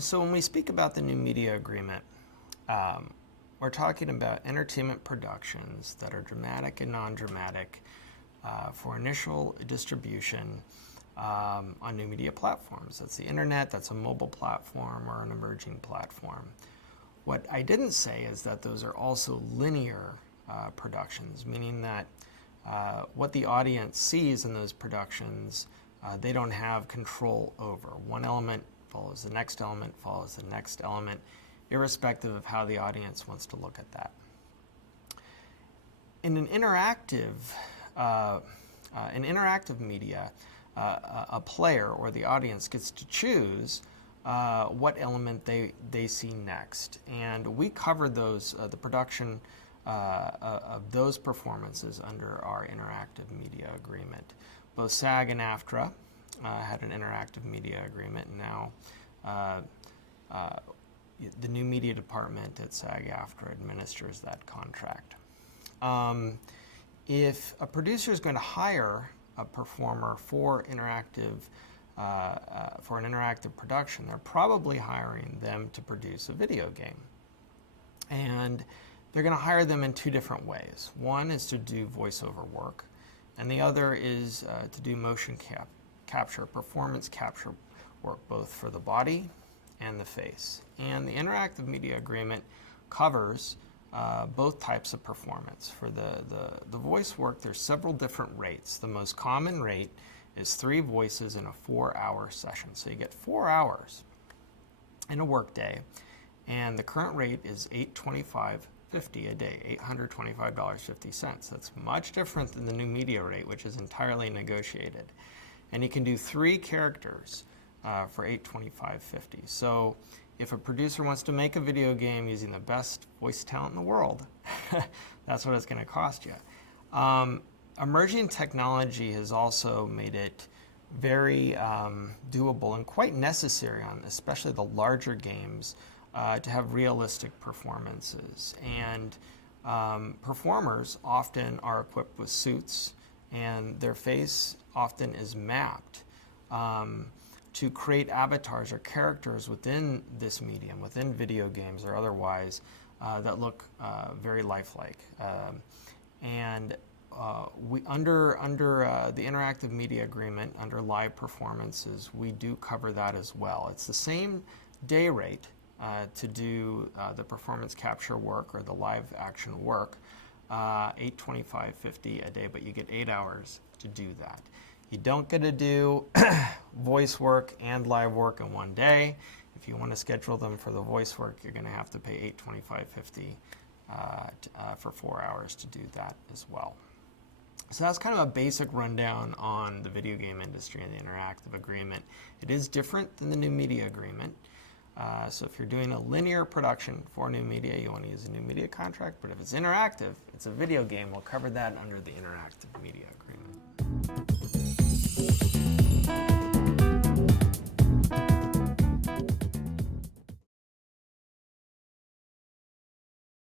So when we speak about the new media agreement, we're talking about entertainment productions that are dramatic and non-dramatic for initial distribution on new media platforms. That's the internet, that's a mobile platform, or an emerging platform. What I didn't say is that those are also linear productions, meaning that what the audience sees in those productions, they don't have control over. One element follows the next element, follows the next element, irrespective of how the audience wants to look at that. In an interactive media, a player or the audience gets to choose what element they see next. And we covered those, the production of those performances under our interactive media agreement. Both SAG and AFTRA had an interactive media agreement, and now the new media department at SAG-AFTRA administers that contract. If a producer is going to hire a performer for an interactive production, they're probably hiring them to produce a video game. And they're going to hire them in two different ways. One is to do voiceover work, and the other is to do motion capture, performance capture work, both for the body and the face. And the interactive media agreement covers both types of performance. For the voice work, there's several different rates. The most common rate is 3 voices in a 4-hour session. So you get 4 hours in a work day, and the current rate is $825.50 a day, $825.50. That's much different than the new media rate, which is entirely negotiated. And you can do 3 characters for $825.50. So if a producer wants to make a video game using the best voice talent in the world, that's what it's going to cost you. Emerging technology has also made it very doable and quite necessary on especially the larger games to have realistic performances. And performers often are equipped with suits, and their face often is mapped to create avatars or characters within this medium, within video games or otherwise, that look very lifelike. We under the interactive media agreement, under live performances, we do cover that as well. It's the same day rate to do the performance capture work or the live action work, $825.50 a day, but you get 8 hours to do that. You don't get to do voice work and live work in one day. If you want to schedule them for the voice work, you're going to have to pay $825.50 for 4 hours to do that as well. So that's kind of a basic rundown on the video game industry and the interactive agreement. It is different than the new media agreement. So if you're doing a linear production for new media, you want to use a new media contract. But if it's interactive, it's a video game, we'll cover that under the interactive media agreement.